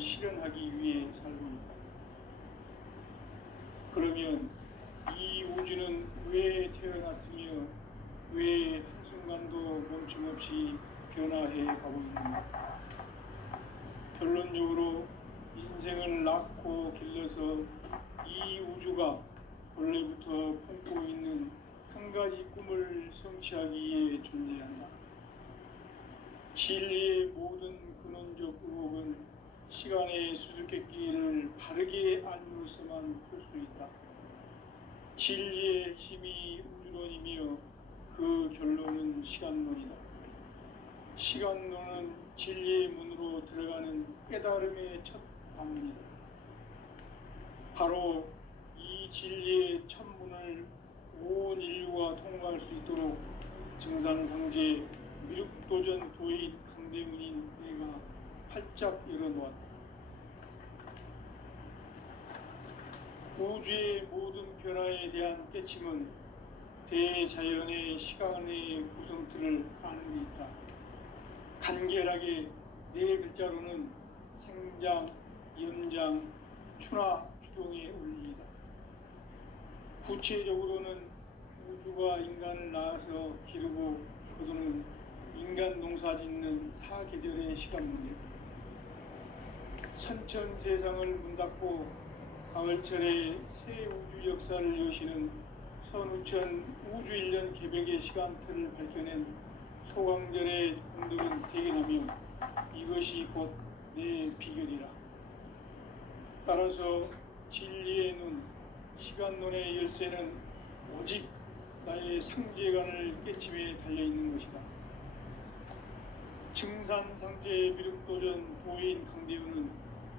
실현하기 위해 살고 있다. 그러면 이 우주는 왜 태어났으며 왜 한순간도 멈춤없이 변화해 가고 있는가? 결론적으로 인생을 낳고 길러서 이 우주가 원래부터 품고 있는 한 가지 꿈을 성취하기 위해 존재한다. 진리의 모든 근원적 의혹은 시간의 수수께끼를 바르게 알므로서만 풀 수 있다. 진리의 힘이 우주론이며 그 결론은 시간론이다. 시간론은 진리의 문으로 들어가는 깨달음의 첫 방문이다. 바로 이 진리의 첫 문을 온 인류가 통과할 수 있도록 증산상제 미륵도전 도인 강대문인 내가 활짝 열어놓았다. 우주의 모든 변화에 대한 깨침은 대자연의 시간의 구성틀을 아는 데 있다. 간결하게 네 글자로는 생장, 연장, 추나 추동의 원리이다. 구체적으로는 우주가 인간을 낳아서 기르고 거두는 인간 농사 짓는 사계절의 시간 문제. 선천 세상을 문 닫고 가을철에 새 우주 역사를 여시는 선우천 우주 1년 개백의 시간틀을 밝혀낸 소강절의 공덕은 대견하며 이것이 곧 내 비결이라. 따라서 진리의 눈, 시간론의 열쇠는 오직 나의 상제관을 깨침에 달려있는 것이다. 증산상제 미륵도전 도인 강대우는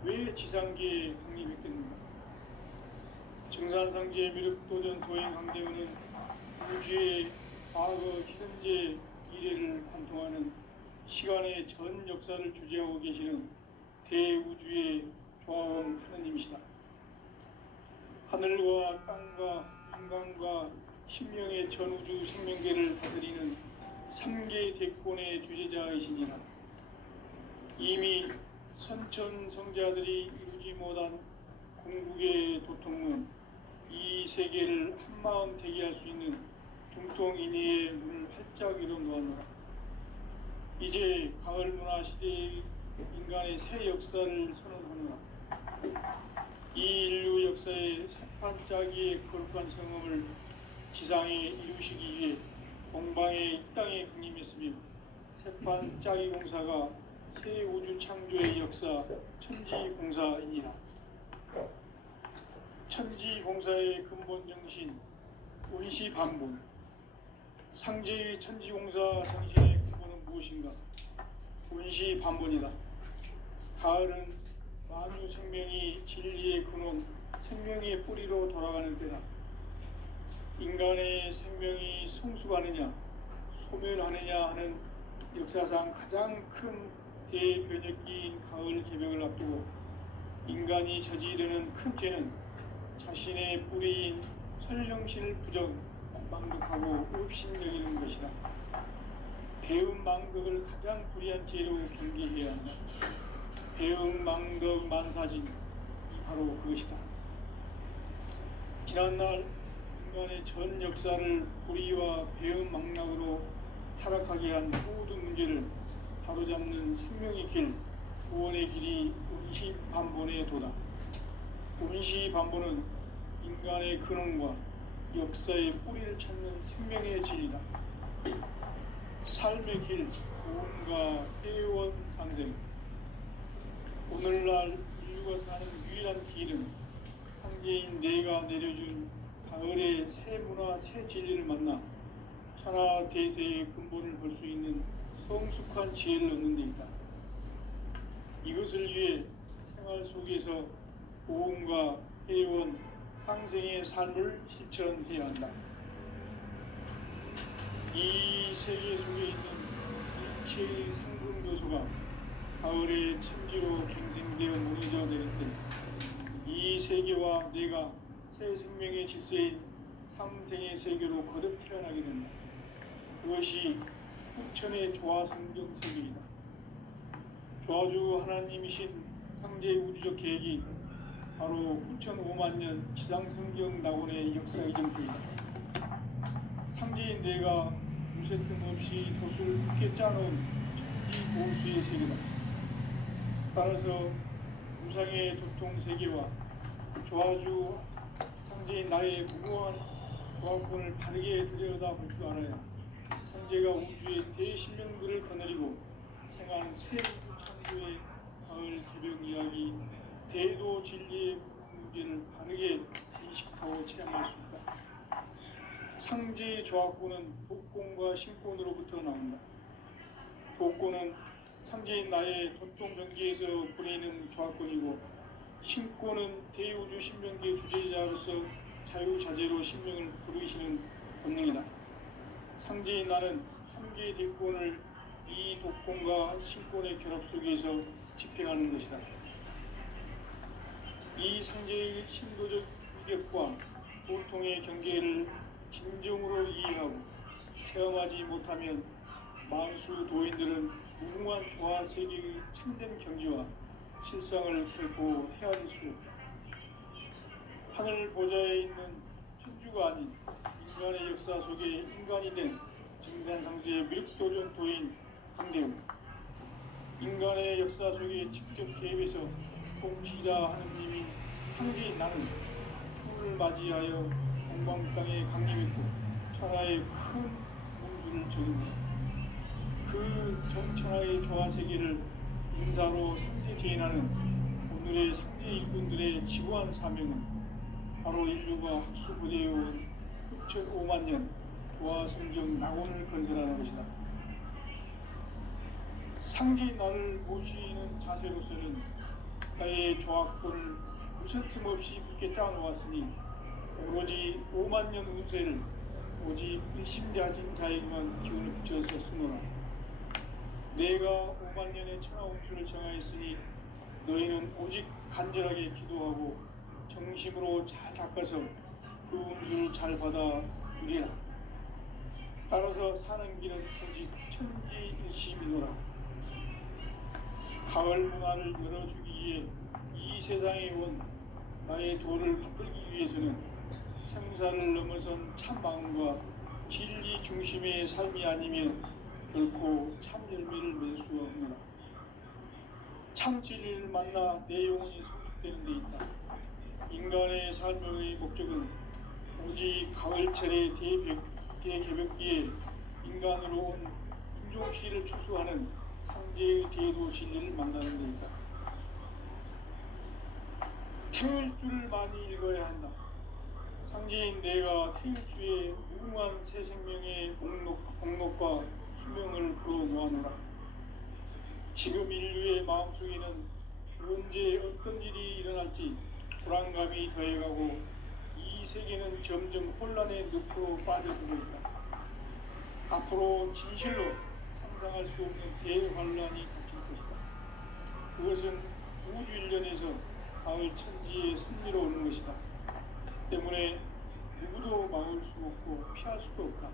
왜 지상계에 강림했겠는가? 증산상제 미륵도전 도인 강대우는 우주의 과거, 현재, 미래를 관통하는 시간의 전 역사를 주재하고 계시는 대우주의 조화원 하느님이시다. 하늘과 땅과 인간과 신명의 전우주 생명계를 다스리는 3개 대권의 주제자이시니라. 이미 선천 성자들이 이루지 못한 궁극의 도통은 이 세계를 한마음 대기할 수 있는 중통인의의 문을 활짝 열어놓았노라. 이제 가을 문화 시대의 인간의 새 역사를 선언하노라. 이 인류 역사의 새반짝이의 거룩한 성음을 지상에 이루시기 위해 공방에 이 땅에 강림했으며 새반짝이 공사가 새 우주 창조의 역사 천지공사이니라. 천지공사의 근본 정신 운시반본. 상제의 천지공사 정신의 근본은 무엇인가? 운시반본이다. 가을은 만유 생명이 진리의 근원, 생명의 뿌리로 돌아가는 때다. 인간의 생명이 성숙하느냐, 소멸하느냐 하는 역사상 가장 큰 대변혁기인 가을 개벽을 앞두고 인간이 저지르는 큰 죄는 자신의 뿌리인 설령신을 망독하고 업신여기는 것이다. 배움 망덕을 가장 불의한 죄로 경계해야 한다. 배움 망덕 만사진, 바로 그것이다. 지난날 인간의 전 역사를 불의와 배움 망락으로 타락하게 한 모든 문제를 바로잡는 생명의 길, 구원의 길이 운시반본의 도다. 운시반본은 인간의 근원과 역사의 뿌리를 찾는 생명의 진리다. 삶의 길, 구원과 회원 상생. 오늘날 인류가 사는 유일한 길은 상제인 내가 내려준 가을의 새 문화, 새 진리를 만나 천하 대세의 근본을 볼 수 있는 성숙한 지혜를 얻는 데 있다. 이것을 위해 생활 속에서 보험과 회원, 상생의 삶을 실천해야 한다. 이 세계 속에 있는 일체의 상금 요소가 가을의 천지로 갱생되어 무너져 내릴 때 이 세계와 내가 새 생명의 질서인 상생의 세계로 거듭 태어나게 된다. 그것이 후천의 조화성경 세계이다. 조화주 하나님이신 상제의 우주적 계획이 바로 9,005만 년 지상성경 낙원의 역사의 전부이다. 상제인 내가 무쇠 틈 없이 돛을 굳게 짜놓은 천지 보수의 세계다. 따라서 우상의 도통 세계와 조아주 상제인 나의 무궁한 조합권을 바르게 들여다볼 줄 알아야 상제가 우주의 대신령들을 거느리고 행한 새 우주 창조의 가을 개벽 이야기 대도 진리의 문제를 바르게 인식하고 체험할 수 있다. 상제의 조합권은 복권과 신권으로부터 나온다. 복권은 상제인 나의 돈통병기에서 보내는 조합권이고, 신권은 대우주 신명기의 주제자로서 자유자재로 신명을 부르시는 본능이다. 상제인 나는 3개의 대권을 이 독권과 신권의 결합 속에서 집행하는 것이다. 이 상제의 신도적 위력과 보통의 경계를 진정으로 이해하고 체험하지 못하면 만수 도인들은 무궁한 조화 세계의 참된 경지와 실상을 결코 헤아릴 수 없다. 하늘 보좌에 있는 천주가 아닌 인간의 역사 속에 인간이 된 증산상제의 미륵도전 도인 강대웅, 인간의 역사 속에 직접 개입해서 통치자 하느님인 상제인 나는 풀을 맞이하여 동방 땅에 강림했고 천하의 큰 문수를 적입니다. 그 정천하의 조화세계를 인사로 상제 제인하는 오늘의 상제 일꾼들의 지구한 사명은 바로 인류가 학수부대해온 6,005만 년 조화성경 낙원을 건설하는 것이다. 상제인 나를 모시는 자세로서는 나의 조합권을 무쇠틈 없이 굳게 짜놓았으니 오로지 5만 년 운세를 오직 일심자진 자에게만 기운을 붙여서 쓰노라. 내가 5만 년의 천하운수를 정하였으니 너희는 오직 간절하게 기도하고 정심으로 잘 닦아서 그 운수를 잘 받아 누리라. 따라서 사는 길은 오직 천지일심이노라. 가을 문화를 열어주기 위해 이 세상에 온 나의 도를 붙들기 위해서는 생사를 넘어선 참 마음과 진리 중심의 삶이 아니면 결코 참 열매를 맺을 수가 없노라. 참 진리를 만나 내 영혼이 성숙되는 데 있다. 인간의 삶의 목적은 오직 가을철의 대개벽기에 인간으로 온 인종시를 추수하는 상제의 대도 진리를 만나는 데 있다. 태일주를 많이 읽어야 한다. 상제인 내가 태일주의 무궁한 새 생명의 목록과 수명을 풀어놓아노라. 지금 인류의 마음속에는 언제 어떤 일이 일어날지 불안감이 더해가고 이 세계는 점점 혼란의 늪으로 빠져들고 있다. 앞으로 진실로 상상할 수 없는 대환란이 닥칠 것이다. 그것은 우주 일련에서 가을 천지의 승리로 오는 것이다. 때문에 누구도 막을 수 없고 피할 수도 없다.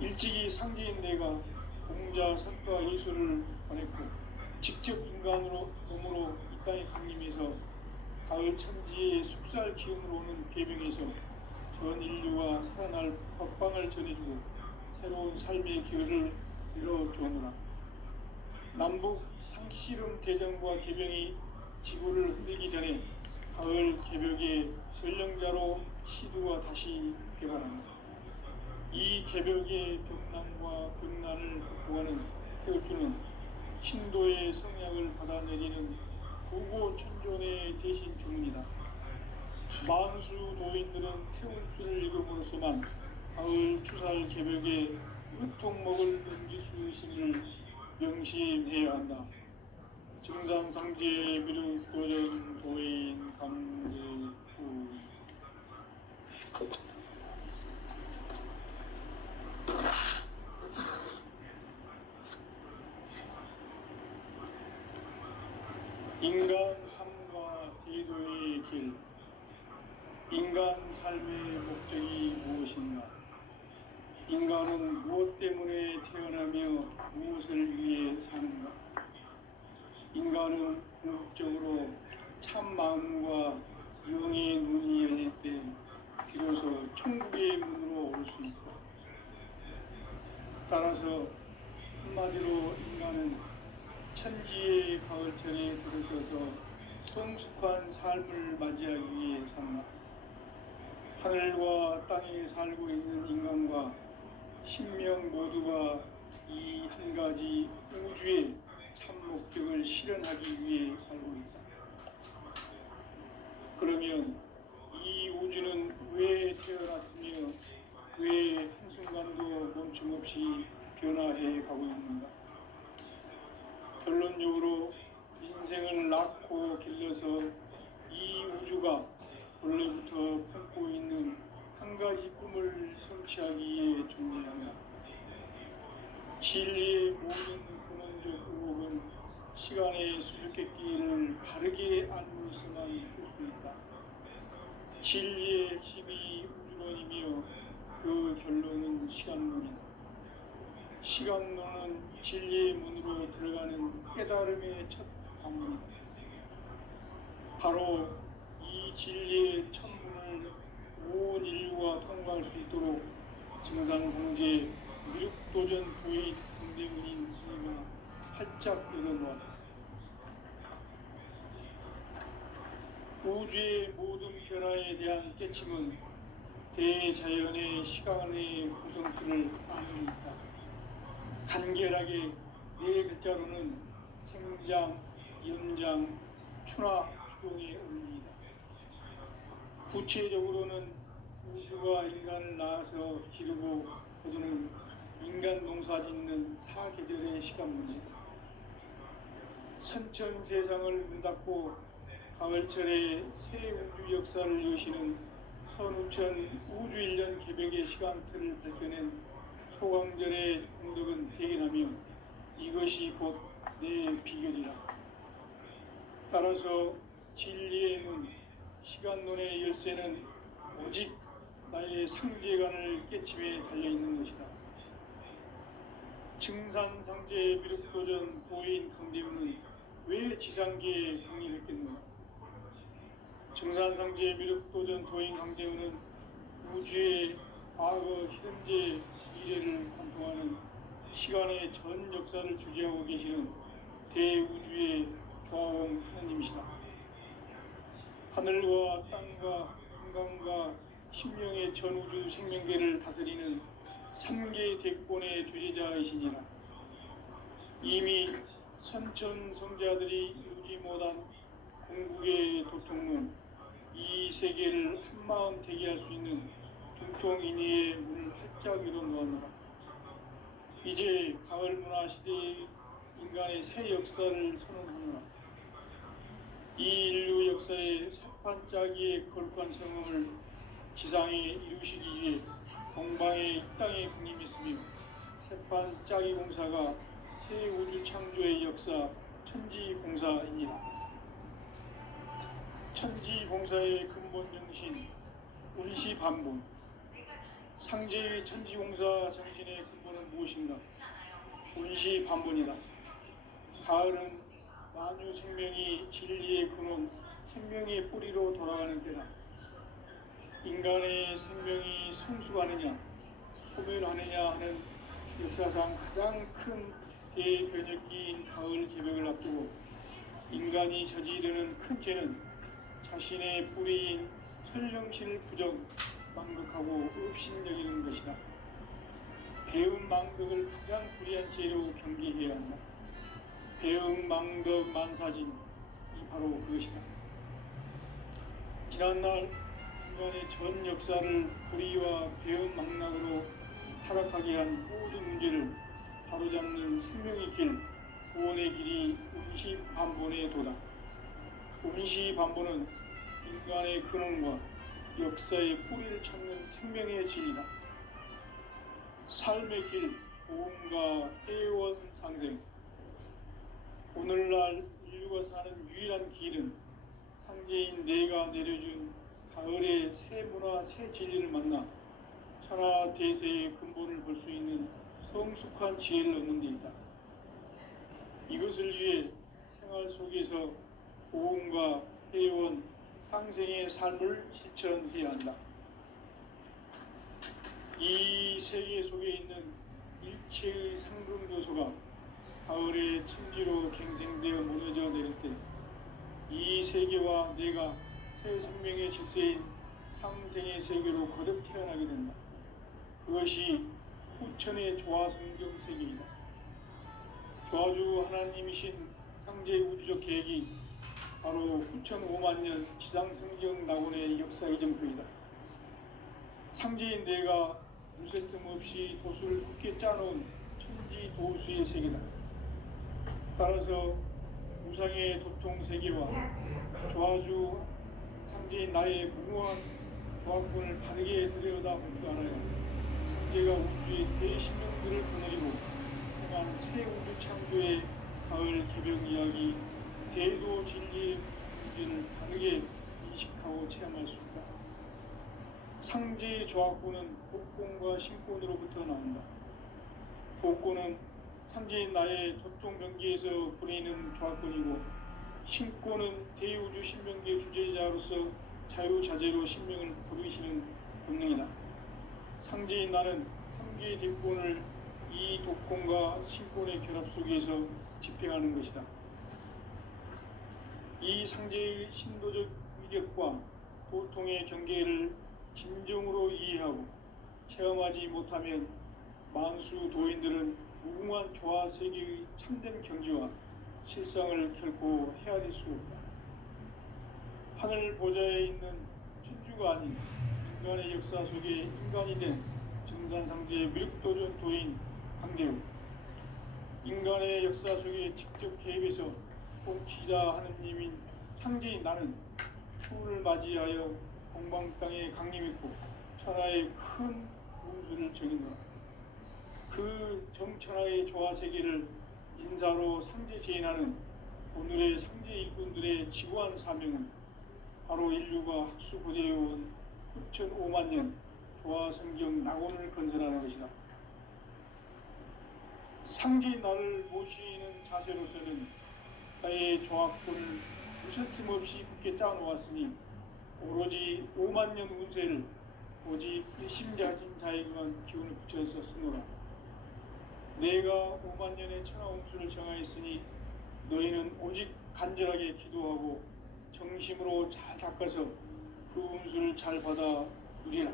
일찍이 상제인 내가 공자, 석가, 예수를 보냈고 직접 인간으로 몸으로 이 땅에 강림해서 가을 천지의 숙살 기운으로 오는 계명에서 전 인류가 살아날 법방을 전해주고 새로운 삶의 기회를 열어주오노라. 남북 상씨름 대전과 개병이 지구를 흔들기 전에 가을 개벽의 전령자로 시두가 다시 개발합니다. 이 개벽의 벽난과 벽난을 극복하는 태울주는 신도의 성약을 받아내리는 구고천존의 대신 주문이다. 만수 노인들은 태울주를 읽음으로써만 가을 추살 개벽의 으통목을 넘길 수 있음을 명심해야 한다. 증산상제 미륵도전 도인 강제후. 인간 삶과 대도의 길. 인간 삶의 목적이 무엇인가? 인간은 무엇 때문에 태어나며 무엇을 위해 사는가? 인간은 궁극적 가을철에 들어서서 성숙한 삶을 맞이하기 위해 산다. 하늘과 땅에 살고 있는 인간과 신명 모두가 이 한 가지 우주의 참 목적을 실현하기 위해 살고 있다. 그러면 이 우주는 왜 태어났으며 왜 한순간도 멈춤 없이 변화해 가고 있는가? 결론적으로 인생을 낳고 길러서 이 우주가 원래부터 품고 있는 한 가지 꿈을 성취하기 위해 존재한다. 진리의 모든 근원적 의혹은 시간의 수수께끼를 바르게 알고 있어만 풀 수 있다. 진리의 핵심이 우주론이며 그 결론은 시간론이다. 시간론은 진리의 문으로 들어가는 깨달음의 첫 방문이다. 바로 이 진리의 첫 문을 온 인류가 통과할 수 있도록 증산상제 미륵도전 도의 동대문인 스님은 활짝 열어놓았다. 우주의 모든 변화에 대한 깨침은 대자연의 시간의 구성틀을 아는 있다. 간결하게 네 글자로는 생장, 연장, 추나 추종의 원리이다. 구체적으로는 우주가 인간을 낳아서 기르고 거두는 인간 농사 짓는 사계절의 시간 문제다. 선천 세상을 문 닫고 가을철에 새 우주 역사를 여시는 선우천 우주 1년 개벽의 시간틀을 밝혀낸 소강절의 공덕은 대견하며 이것이 곧 내 비결이라. 따라서 진리의 문, 시간론의 열쇠는 오직 나의 상제관을 깨침에 달려있는 것이다. 증산상제 미륵도전 보인 강대우는 왜 지상계에 강림했겠는가? 증산상제 미륵도전 도인 강대우는 우주의 과거, 현재, 미래를 관통하는 시간의 전 역사를 주재하고 계시는 대우주의 조화원 하나님이시다. 하늘과 땅과 인간과 신명의 전우주 생명계를 다스리는 3개 대권의 주제자이시니라. 이미 선천성자들이 이루지 못한 궁극의 도통문, 이 세계를 한마음 대기할 수 있는 중통인의의 문을 활짝 열어놓았노라. 이제 가을 문화 시대의 인간의 새 역사를 선언하노라. 이 인류 역사의 새반짝이의 거룩한 성음을 지상에 이루시기 위해 동방의 이 땅에 군림했으며 새반짝이 공사가 새 우주 창조의 역사 천지공사이니라. 천지공사의 근본 정신 운시반본. 상제의 천지공사 정신의 근본은 무엇인가? 운시반본이다. 가을은 만유 생명이 진리의 근원, 생명의 뿌리로 돌아가는 때다. 인간의 생명이 성숙하느냐, 소멸하느냐 하는 역사상 가장 큰 대변혁기인 가을 개벽을 앞두고 인간이 저지르는 큰 죄는 자신의 뿌리인 설령신을 부정, 망극하고 업신여기는 것이다. 배운 망극을 가장 불의한 죄로 경계해야 한다. 배응 망덕 만사진이 바로 그것이다. 지난날 인간의 전 역사를 불의와 배응 망락으로 타락하게 한 모든 문제를 바로잡는 생명의 길, 구원의 길이 운시반본의 도다. 운시반본은 인간의 근원과 역사의 뿌리를 찾는 생명의 진리다. 삶의 길, 보험과 회원 상생. 오늘날 인류가 사는 유일한 길은 상제인 내가 내려준 가을의 새 문화, 새 진리를 만나 천하 대세의 근본을 볼 수 있는 성숙한 지혜를 얻는 데 있다. 이것을 위해 생활 속에서 보험과 회원, 상생의 삶을 실천해야 한다. 이 세계 속에 있는 일체의 상승 요소가 가을의 천지로 갱생되어 무너져 내릴 때 이 세계와 내가 새 생명의 질서인 상생의 세계로 거듭 태어나게 된다. 그것이 후천의 조화성경 세계이다. 조화주 하나님이신 상제 우주적 계획이 바로 후천 5만 년 지상성경 낙원의 역사 이정표이다. 상제인 내가 무쇠 틈 없이 도수를 굳게 짜놓은 천지 도수의 세계다. 따라서 우상의 도통 세계와 조화주 상제인 나의 무궁한 조합권을 바르게 들여다볼 줄 알아야 상제가 우주의 대신령들을 거느리고 행한 새 우주 창조의 가을 개벽 이야기 대도 진리의 문제를 바르게 인식하고 체험할 수 있다. 상제의 조합권은 복권과 신권으로부터 나온다. 복권은 상제인 나의 도통 명기에서 보내는 조합권이고, 신권은 대우주 신명기의 주제자로서 자유자재로 신명을 부르시는 본능이다. 상제인 나는 3개의 뒷권을 이 독권과 신권의 결합 속에서 집행하는 것이다. 이 상제의 신도적 위력과 도통의 경계를 진정으로 이해하고 체험하지 못하면 만수 도인들은 무궁한 조화 세계의 참된 경지와 실상을 결코 헤아릴 수 없다. 하늘 보좌에 있는 천주가 아닌 인간의 역사 속에 인간이 된 정산상제의 미륵도전 도인 강대우, 인간의 역사 속에 직접 개입해서 통치자 하느님인 상제인 나는 추운을 맞이하여 동방 땅에 강림했고 천하의 큰 운수를 정인노라. 그 정천하의 조화 세계를 인사로 상제 제인하는 오늘의 상제 일꾼들의 지구한 사명은 바로 인류가 학수 고대해온 9,5만 년 조화 성경 낙원을 건설하는 것이다. 상제인 나를 모시는 자세로서는 나의 조합권을 무쇠틈 없이 굳게 짜놓았으니 오로지 5만 년 운세를 오직 일심자진 자에게만 기운을 붙여서 쓰노라. 내가 5만 년의 천하 운수를 정하였으니 너희는 오직 간절하게 기도하고 정심으로 잘 닦아서 그 운수를 잘 받아 누리라.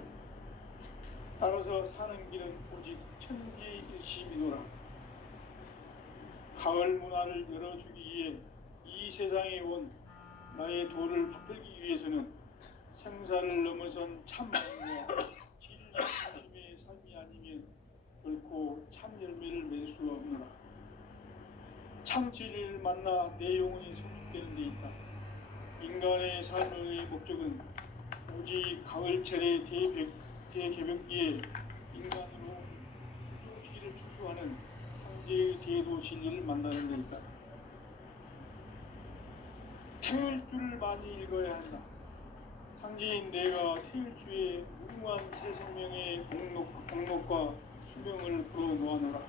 따라서 사는 길은 오직 천지일심이노라. 가을 문화를 열어주기 위해 이 세상에 온 나의 도를 붙들기 위해서는 생사를 넘어선 참 마음과 진리 중심의 삶이 아니면 결코 참 열매를 맺을 수 없노라. 참 진리를 만나 내 영혼이 성숙되는 데 있다. 인간의 삶의 목적은 오직 가을철의 대개벽기에 인간으로 조치를 추수하는 상제의 대도 진리를 만나는 데 있다. 태일주를 많이 읽어야 한다. 상제인 내가 태일주의 무궁한 새 생명의 공록과 수명을 불어놓아노라.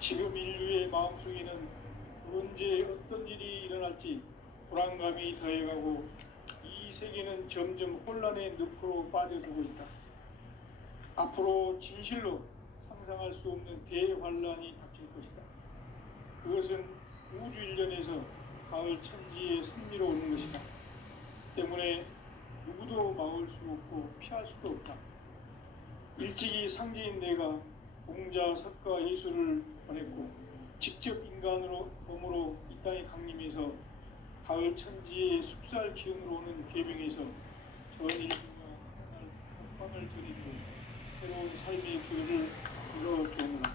지금 인류의 마음속에는 언제 어떤 일이 일어날지 불안감이 더해가고 이 세계는 점점 혼란의 늪으로 빠져들고 있다. 앞으로 진실로 상상할 수 없는 대환란이 닥칠 것이다. 그것은 우주 일련에서 가을 천지의 승리로 오는 것이다. 때문에 누구도 막을 수 없고 피할 수도 없다. 일찍이 상제인 내가 공자, 석가, 예수를 보냈고 직접 인간으로 몸으로 이 땅에 강림해서 가을 천지의 숲살 기운으로 오는 계명에서 전 인류가 평판을 드리고 새로운 삶의 길을 열어주느라.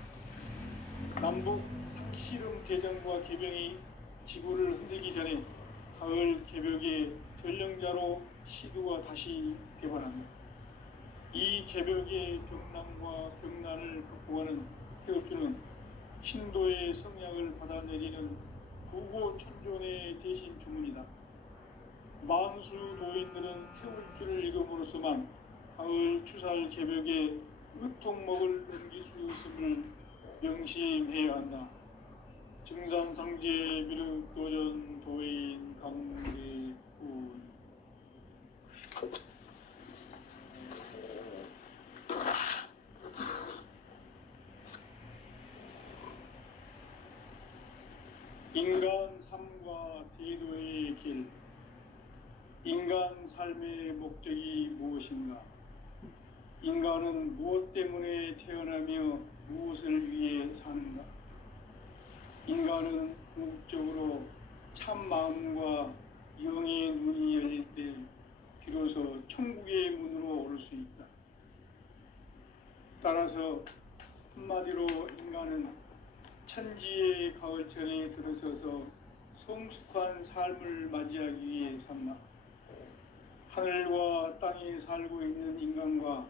남북 상씨름 대전과 개병이 지구를 흔들기 전에 가을 개벽의 전령자로 시두가 다시 개관합니다. 이 개벽의 병남과 병난을 극복하는 태울주는 신도의 성약을 받아내리는 부고 천존의 대신 주문이다. 만수 도인들은 태울주를 읽음으로써만 가을 추살 개벽에 의통목을 넘길 수 있음을 명심해야 한다. 증산상제 미륵도전 도인 강대훈. 인간 삶의 목적이 무엇인가? 인간은 무엇 때문에 태어나며 무엇을 위해 사는가? 인간은 궁극적으로 참 마음과 영의 눈이 열릴 때 비로소 천국의 문으로 오를 수 있다. 따라서 한마디로 인간은 천지의 가을철에 들어서서 성숙한 삶을 맞이하기 위해 산다. 하늘과 땅에 살고 있는 인간과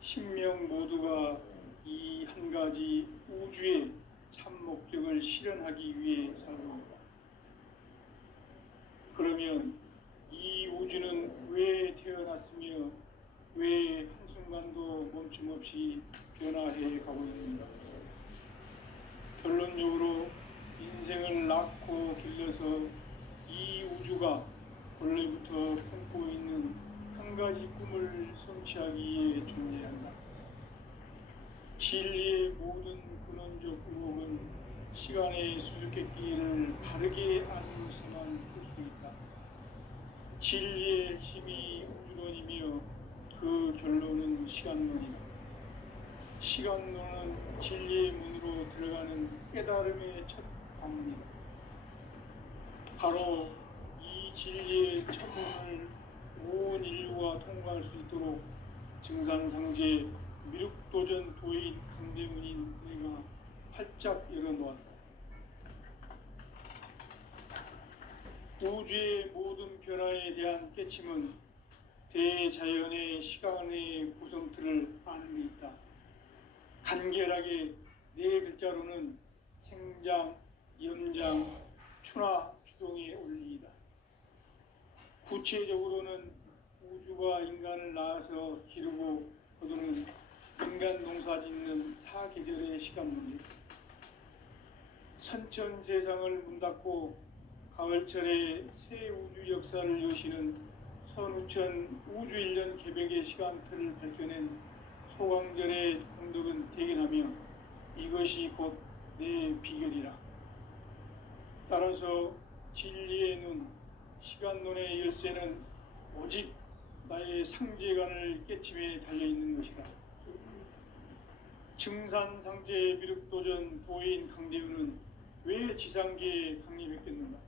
신명 모두가 이 한 가지 우주의 참 목적을 실현하기 위해 살고 있다. 그러면 이 우주는 왜 태어났으며 왜 한순간도 멈춤 없이 변화해 가고 있는가? 결론적으로 인생을 낳고 길러서 이 우주가 원래부터 품고 있는 한 가지 꿈을 성취하기 위해 존재한다. 진리의 모든 근원적 의혹은 시간의 수수께끼를 바르게 알고서만 풀 수 있다. 진리의 핵심이 우주론이며 그 결론은 시간론이다. 시간론은 진리의 문으로 들어가는 깨달음의 첫 방문이다. 바로 이 진리의 첫 문을 온 인류가 통과할 수 있도록 증산상제 미륵도전 도인 강대문인 내가 활짝 열어놓았다. 우주의 모든 변화에 대한 깨침은 대자연의 시간의 구성틀을 아는 데 있다. 간결하게 네 글자로는 생장, 연장, 추나 추동의 원리이다. 구체적으로는 우주가 인간을 낳아서 기르고 거두는 인간 농사 짓는 사계절의 시간문이다. 선천 세상을 문 닫고 가을철에 새 우주 역사를 여시는 선우천 우주일년 개백의 시간틀을 밝혀낸 소강절의 공덕은 대견하며 이것이 곧 내 비결이라. 따라서 진리의 눈, 시간론의 열쇠는 오직 나의 상제관을 깨침에 달려있는 것이다. 증산상제 미륵도전 도인 강대우는 왜 지상계에 강림했겠는가?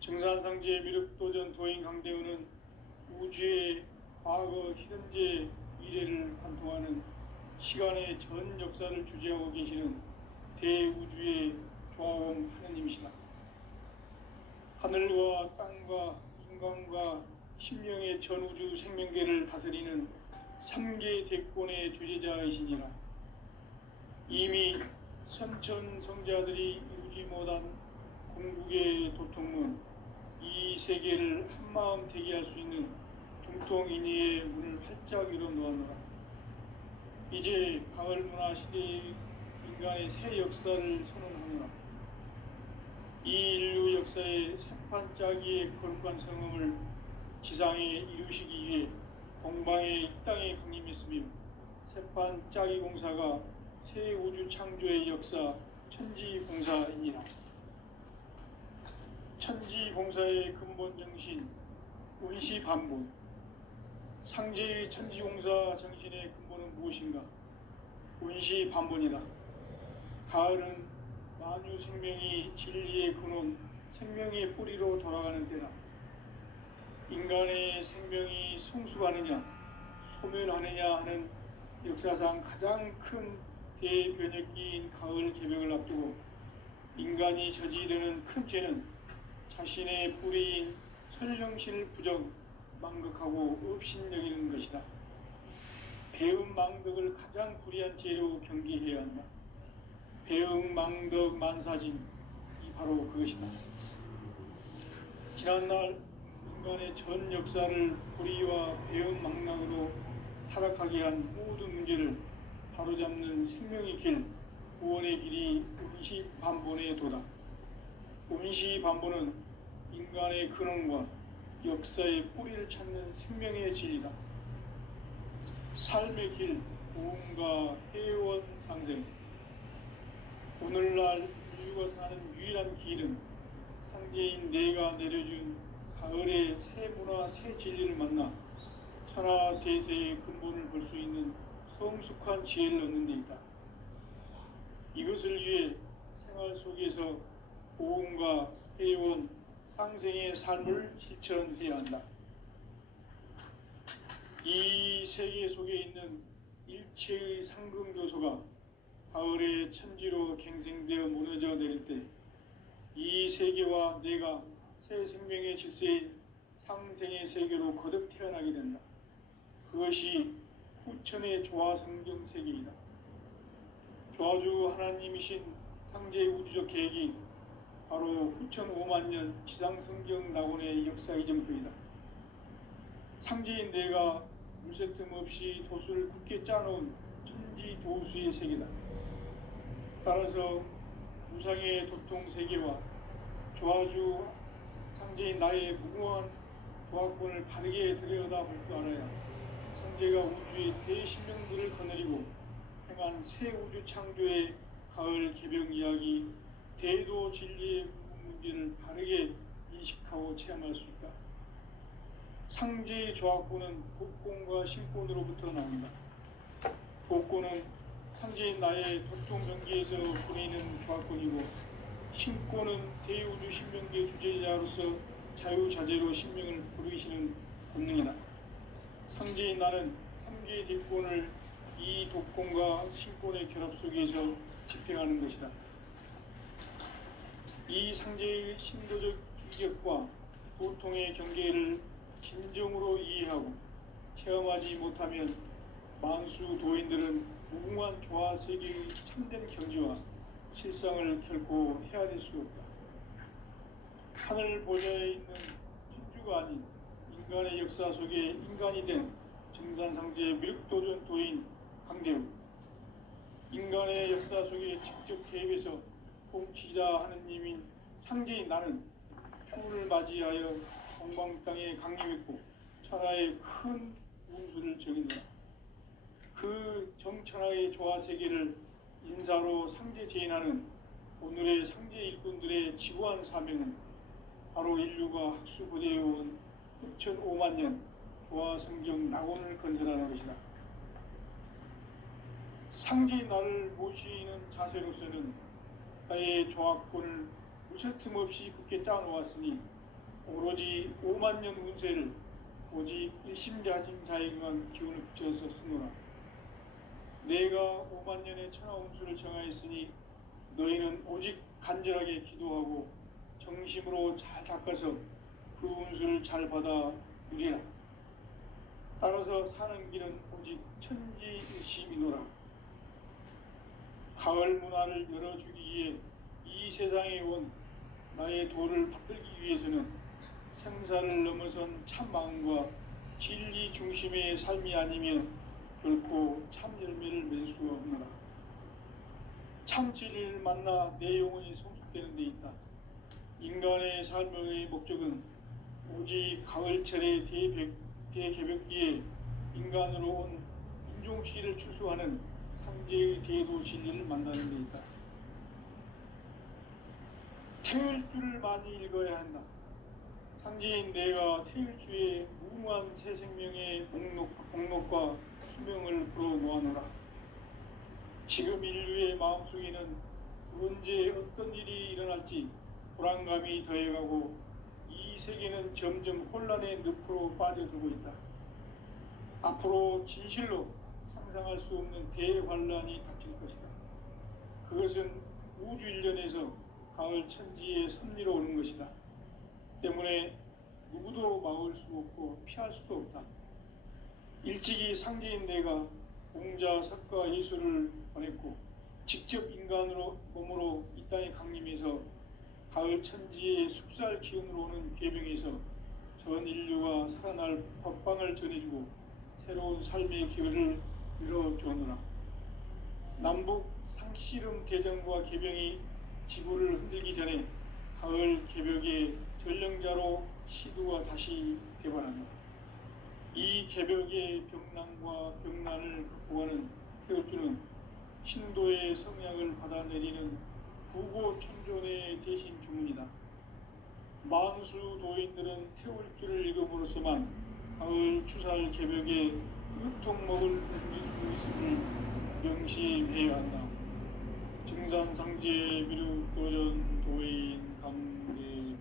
증산상제 미륵도전 도인 강대우는 우주의 과거, 현재, 미래를 관통하는 시간의 전 역사를 주재하고 계시는 대우주의 조화원 하느님이시다. 하늘과 땅과 인간과 신명의 전우주 생명계를 다스리는 3개 대권의 주재자이시니라. 이미 선천성자들이 이루지 못한 궁극의 도통문, 이 세계를 한마음 되게 할 수 있는 중통인의의 문을 활짝 열어놓았노라. 이제 가을문화 시대의 인간의 새 역사를 선언하노라. 이 인류 역사의 새판짜기의 거룩한 성음을 지상에 이루시기 위해 공방에 이 땅에 강림했으며 새판짜기 공사가 새 우주 창조의 역사 천지공사이니라. 천지공사의 근본 정신 운시반본. 상제의 천지공사 정신의 근본은 무엇인가? 운시반본이다. 가을은 만유 생명이 진리의 근원, 생명의 뿌리로 돌아가는 때다. 인간의 생명이 성숙하느냐, 소멸하느냐 하는 역사상 가장 큰 대변혁기인 가을 개벽을 앞두고 인간이 저지르는 큰 죄는 자신의 뿌리인 설령신을 부정, 망극하고 업신여기는 것이다. 배움 망덕을 가장 불의한 죄로 경계해야 한다. 배움 망덕 만사진, 이 바로 그것이다. 지난날 인간의 전 역사를 불의와 배움 망락으로 타락하게 한 모든 문제를 바로잡는 생명의 길, 구원의 길이 운시반본의 도다. 운시반본은 인간의 근원과 역사의 뿌리를 찾는 생명의 진리다. 삶의 길, 부흥과 회원 상생. 오늘날 인류가 사는 유일한 길은 상제인 내가 내려준 가을의 새 문화 새 진리를 만나 천하 대세의 근본을 볼 수 있는 성숙한 지혜를 얻는 데 있다. 이것을 위해 생활 속에서 고음과 회원, 상생의 삶을 실천해야 한다. 이 세계 속에 있는 일체의 상금교소가 가을의 천지로 갱생되어 무너져 내릴 때 이 세계와 내가 새 생명의 질서인 상생의 세계로 거듭 태어나게 된다. 그것이 후천의 조화 성경 세계이다. 조화주 하나님이신 상제의 우주적 계획이 바로 후천 5만 년 지상 성경 낙원의 역사 이전부이다. 상제인 내가 물새 틈 없이 도수를 굳게 짜놓은 천지 도수의 세계다. 따라서 무상의 도통 세계와 조화주 상제인 나의 무궁한 조화권을 바르게 들여다볼 줄 알아야 상제가 우주의 대신령들을 거느리고 행한 새 우주 창조의 가을 개벽 이야기 대도 진리의 문제를 바르게 인식하고 체험할 수 있다. 상제의 조화권은 복권과 신권으로부터 나온다. 복권은 상제인 나의 도통 명기에서 보내는 조화권이고, 신권은 대우주 신명계 주제자로서 자유자재로 신명을 부르시는 본능이다. 상제인 나는 상제의 뒷권을 이 독권과 신권의 결합 속에서 집행하는 것이다. 이 상제의 신도적 위격과 보통의 경계를 진정으로 이해하고 체험하지 못하면 만수 도인들은 무궁한 조화 세계의 참된 경지와 실상을 결코 헤아릴 수 없다. 하늘 보좌에 있는 천주가 아닌 인간의 역사 속에 인간이 된 정산상제의 미륵도전 도인 강대우, 인간의 역사 속에 직접 개입해서 통치자 하느님인 상제인 나는 추운을 맞이하여 동방 땅에 강림했고 천하의 큰 운수를 정의노라. 그 정천하의 조화 세계를 인사로 상제 제인하는 오늘의 상제 일꾼들의 지구한 사명은 바로 인류가 학수부대해온 후천 5만 년 조화 성경 낙원을 건설하는 것이다. 상제인 나를 모시는 자세로서는 나의 조화권을 무쇠틈 없이 굳게 짜놓았으니 오로지 5만 년 운세를 오직 일심자진 자에게만 기운을 붙여서 쓰노라. 내가 5만 년의 천하 운수를 정하였으니 너희는 오직 간절하게 기도하고 정심으로 잘 닦아서 그 운수를 잘 받아 누리라. 따라서 사는 길은 오직 천지일심이노라. 가을 문화를 열어주기 위해 이 세상에 온 나의 도를 받들기 위해서는 생사를 넘어선 참 마음과 진리 중심의 삶이 아니면 결코 참 열매를 맺을 수가 없노라. 참 진리를 만나 내 영혼이 성숙되는 데 있다. 인간의 삶의 목적은 오직 가을철의 대개벽기에 인간으로 온 인종씨를 추수하는 상제의 대도 진리를 만나는 데 있다. 태일주를 많이 읽어야 한다. 상제인 내가 태일주의 무궁한 새 생명의 목록과 수명을 불어놓아노라. 지금 인류의 마음속에는 언제 어떤 일이 일어날지 불안감이 더해가고 이 세계는 점점 혼란의 늪으로 빠져들고 있다. 앞으로 진실로 상상할 수 없는 대환란이 닥칠 것이다. 그것은 우주 일련에서 가을 천지의 섭리로 오는 것이다. 때문에 누구도 막을 수 없고 피할 수도 없다. 일찍이 상제인 내가 공자, 석가, 예수를 보냈고 직접 인간으로 몸으로 이 땅에 강림해서 가을 천지의 숲살 기운으로 오는 계명에서 전 인류가 살아날 법방을 전해주고 새로운 삶의 기회를 열어주었노라. 남북 상씨름 대전과 계병이 지구를 흔들기 전에 가을 개벽의 전령자로 시두가 다시 개발한다. 이 개벽의 병난과 병난을 극복하는 태어주는 신도의 성향을 받아내리는 부고 천존의 대신 주문이다. 만수 도인들은 태울 줄을 읽음으로써만 가을 추살 개벽에 유통목을 옮길 수 있음을 명심해야 한다. 증산상제 미륵도전 도인 강대부.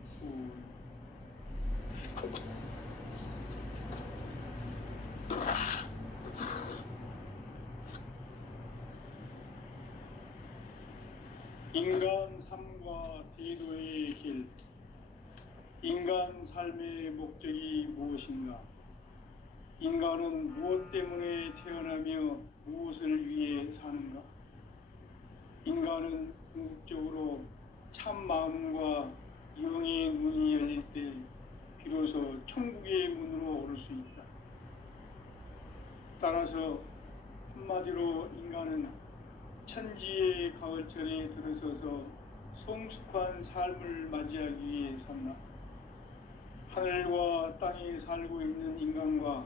인간 삶과 대도의 길. 인간 삶의 목적이 무엇인가? 인간은 무엇 때문에 태어나며 무엇을 위해 사는가? 인간은 궁극적으로 참 마음과 영의 문이 열릴 때 비로소 천국의 문으로 오를 수 있다. 따라서 한마디로 인간은 천지의 가을철에 들어서서 성숙한 삶을 맞이하기 위해 산다. 하늘과 땅에 살고 있는 인간과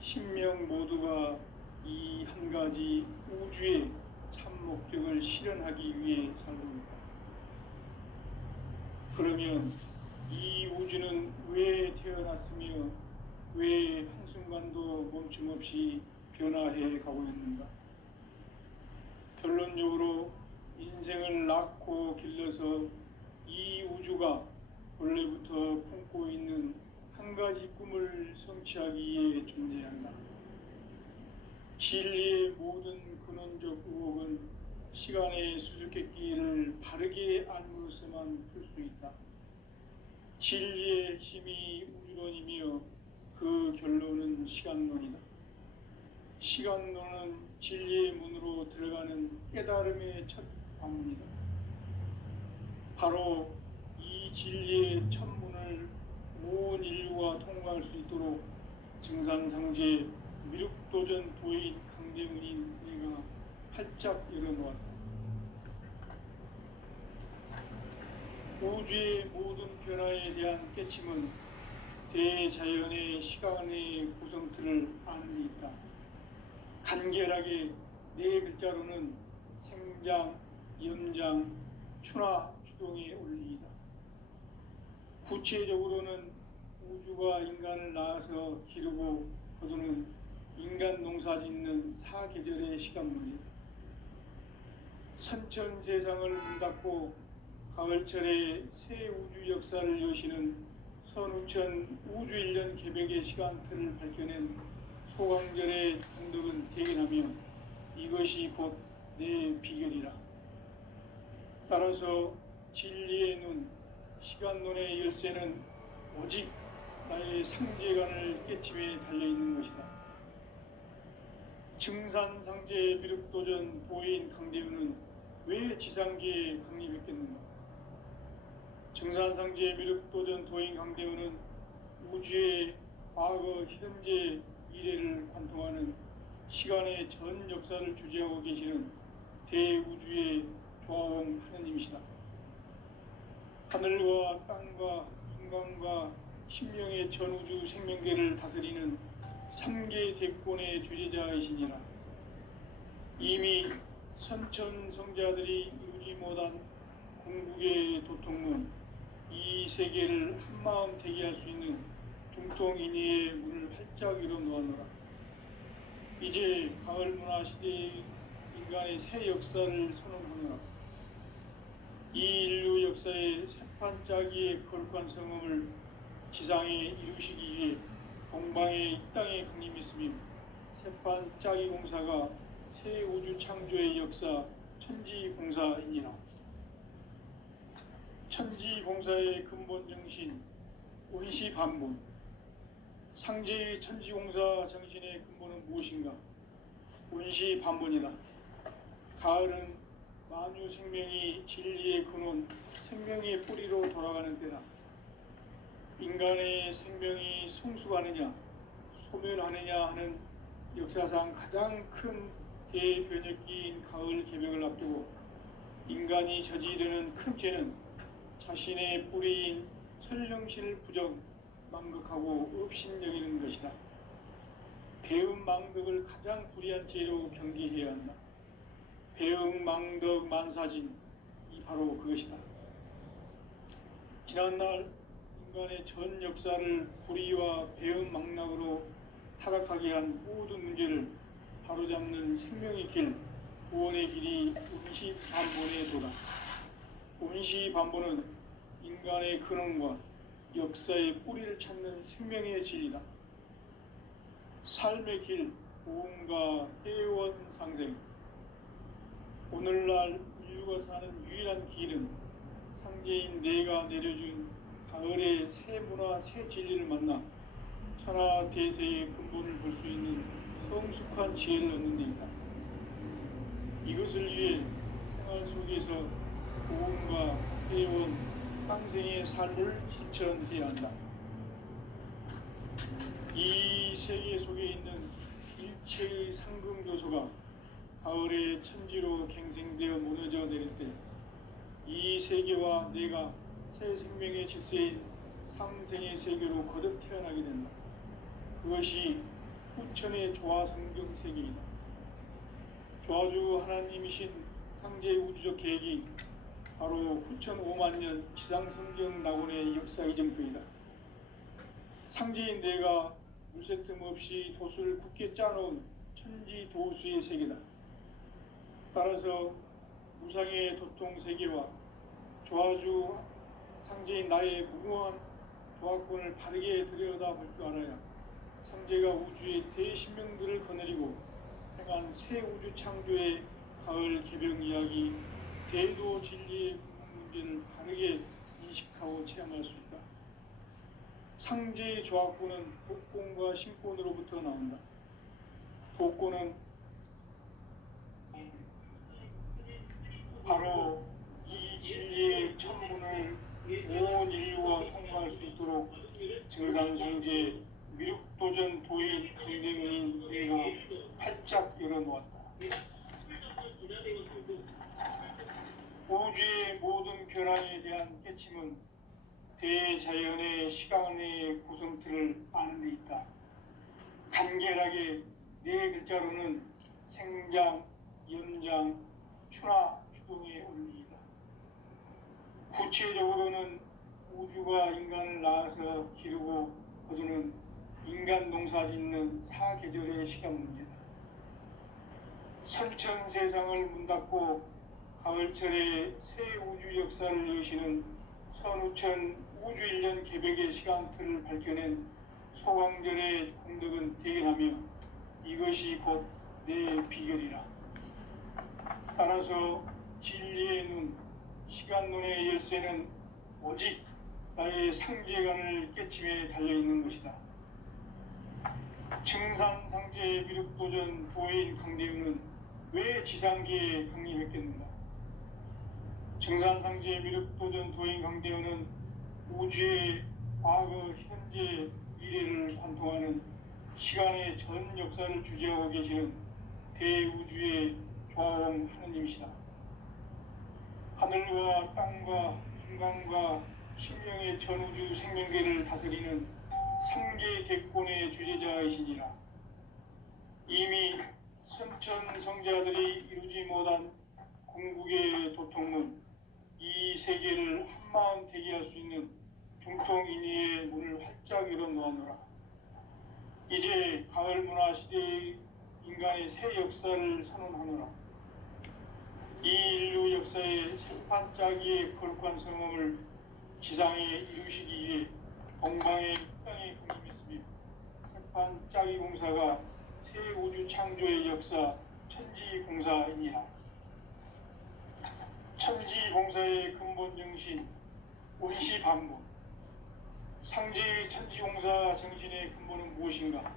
신명 모두가 이 한 가지 우주의 참 목적을 실현하기 위해 살고 있다. 그러면 이 우주는 왜 태어났으며 왜 한순간도 멈춤없이 변화해 가고 있는가? 결론적으로 인생을 낳고 길러서 이 우주가 원래부터 품고 있는 한 가지 꿈을 성취하기 위해 존재한다. 진리의 모든 근원적 의혹은 시간의 수수께끼를 바르게 알므로서만 풀 수 있다. 진리의 핵심이 우주론이며 그 결론은 시간론이다. 시간론은 진리의 문으로 들어가는 깨달음의 첫 방문이다. 바로 이 진리의 첫 문을 온 인류가 통과할 수 있도록 증산상제 미륵도전 도인 강대문인 내가 활짝 열어놓았다. 우주의 모든 변화에 대한 깨침은 대자연의 시간의 구성틀을 아는 데 있다. 간결하게 네 글자로는 생장, 염장, 추나 추동의 원리이다. 구체적으로는 우주가 인간을 낳아서 기르고 거두는 인간 농사 짓는 사계절의 시간문이다. 선천 세상을 문 닫고 가을철에 새 우주 역사를 여시는 선우천 우주 1년 개벽의 시간틀을 밝혀낸 소강절의 동덕은 대견하며 이것이 곧 내 비결이라. 따라서 진리의 눈, 시간론의 열쇠는 오직 나의 상제관을 깨침에 달려있는 것이다. 증산상제 미륵도전 도인 강대우는 왜 지상계에 강림했겠는가? 증산상제 미륵도전 도인 강대우는 우주의 과거, 현재, 미래를 관통하는 시간의 전 역사를 주재하고 계시는 대우주의 조화원 하느님이시다. 하늘과 땅과 인간과 신명의 전우주 생명계를 다스리는 3개 대권의 주재자이시니라. 이미 선천 성자들이 이루지 못한 궁극의 도통문, 이 세계를 한마음 대기할 수 있는 중통인의의 문을 활짝 열어놓았노라. 이제 가을 문화 시대의 인간의 새 역사를 선언하노라. 이 인류 역사의 새판짜기의 거룩한 성음을 지상에 이루시기 위해 동방의 이 땅에 강림했으며 새판짜기 공사가 새 우주 창조의 역사 천지공사이니라. 천지공사의 근본 정신 원시반문. 상제의 천지공사 정신의 근본은 무엇인가? 원시반문이다. 가을은 만유 생명이 진리의 근원, 생명의 뿌리로 돌아가는 때다. 인간의 생명이 성숙하느냐, 소멸하느냐 하는 역사상 가장 큰 대변혁기인 가을 개벽을 앞두고 인간이 저지르는 큰 죄는 자신의 뿌리인 설령신을 부정, 망극하고 업신여기는 것이다. 배음 망덕을 가장 불의한 죄로 경계해야 한다. 배음 망덕 만사진, 이 바로 그것이다. 지난날 인간의 전 역사를 불의와 배은망락으로 타락하게 한 모든 문제를 바로잡는 생명의 길, 구원의 길이 운시반본에 도다. 운시반본은 인간의 근원과 역사의 뿌리를 찾는 생명의 진리다. 삶의 길, 보험과 회원 상생. 오늘날 인류가 사는 유일한 길은 상제인 내가 내려준 가을의 새 문화, 새 진리를 만나 천하 대세의 근본을 볼 수 있는 성숙한 지혜를 얻는 데이다. 이것을 위해 생활 속에서 보험과 회원, 상생의 삶을 실천해야 한다. 이 세계 속에 있는 일체의 상금 교소가 가을의 천지로 갱생되어 무너져 내릴 때 이 세계와 내가 새 생명의 질서인 상생의 세계로 거듭 태어나게 된다. 그것이 후천의 조화성경 세계이다. 조화주 하나님이신 상제 우주적 계획이 바로 후천 5만년 지상성경 낙원의 역사 이전부이다. 상제인 내가 물새 틈 없이 도수를 굳게 짜놓은 천지 도수의 세계다. 따라서 무상의 도통 세계와 조화주 상제인 나의 무궁한 조화권을 바르게 들여다볼 줄 알아야 상제가 우주의 대신명들을 거느리고 행한 새 우주 창조의 가을 개병 이야기, 대도 진리의 근본 문제를 바르게 인식하고 체험할 수 있다. 상제의 조화권은 복권과 신권으로부터 나온다. 복권은 바로 이 진리의 천문을 온 인류가 통과할 수 있도록 증산성제 미륵도전 도인 강대문인 내가 활짝 열어놓았다. 우주의 모든 변화에 대한 깨침은 대자연의 시간의 구성틀을 아는 데 있다. 간결하게 네 글자로는 생장, 연장, 추나, 추동의 원리이다. 구체적으로는 우주가 인간을 낳아서 기르고 거두는 인간 농사 짓는 사계절의 시간 문제다. 선천 세상을 문 닫고 가을철에 새 우주 역사를 여시는 선우천 우주 1년 개백의 시간틀을 밝혀낸 소강절의 공덕은 대견하며 이것이 곧 내 비결이라. 따라서 진리의 눈, 시간론의 열쇠는 오직 나의 상제관을 깨침에 달려있는 것이다. 증산상제 미륵도전 도인 강대우는 왜 지상계에 강림했겠는가? 증산상제 미륵도전 도인 강대우는 우주의 과거, 현재, 미래를 관통하는 시간의 전 역사를 주재하고 계시는 대우주의 조화원 하느님이시다. 하늘과 땅과 인간과 신명의 전우주 생명계를 다스리는 삼계 대권의 주제자이시니라. 이미 선천 성자들이 이루지 못한 궁극의 도통은 이 세계를 한마음 되게 할 수 있는 중통인의의 문을 활짝 열어놓았노라. 이제 가을 문화 시대의 인간의 새 역사를 선언하노라. 이 인류 역사의 새판짜기의 거룩한 성험을 지상에 이루시기 위해 동방의 땅에 군림했으며 새판짜기 공사가 새 우주 창조의 역사 천지공사이니라. 천지공사의 근본 정신 운시반본. 상제의 천지공사 정신의 근본은 무엇인가?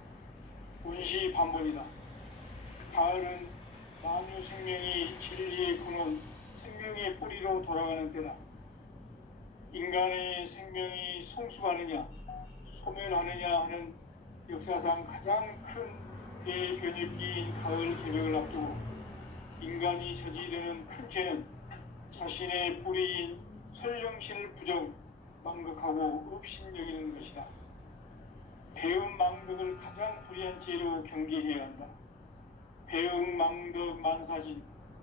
운시반본이다. 가을은 만유 생명이 진리의 근원, 생명의 뿌리로 돌아가는 때다. 인간의 생명이 성숙하느냐, 소멸하느냐 하는 역사상 가장 큰 대변혁기인 가을 개벽을 앞두고 인간이 저지르는 큰 죄는 자신의 뿌리인 설령신을 부정, 망극하고 업신여기는 것이다. 배음 망극을 가장 불의한 죄로 경계해야 한다. 배음 망덕 만사진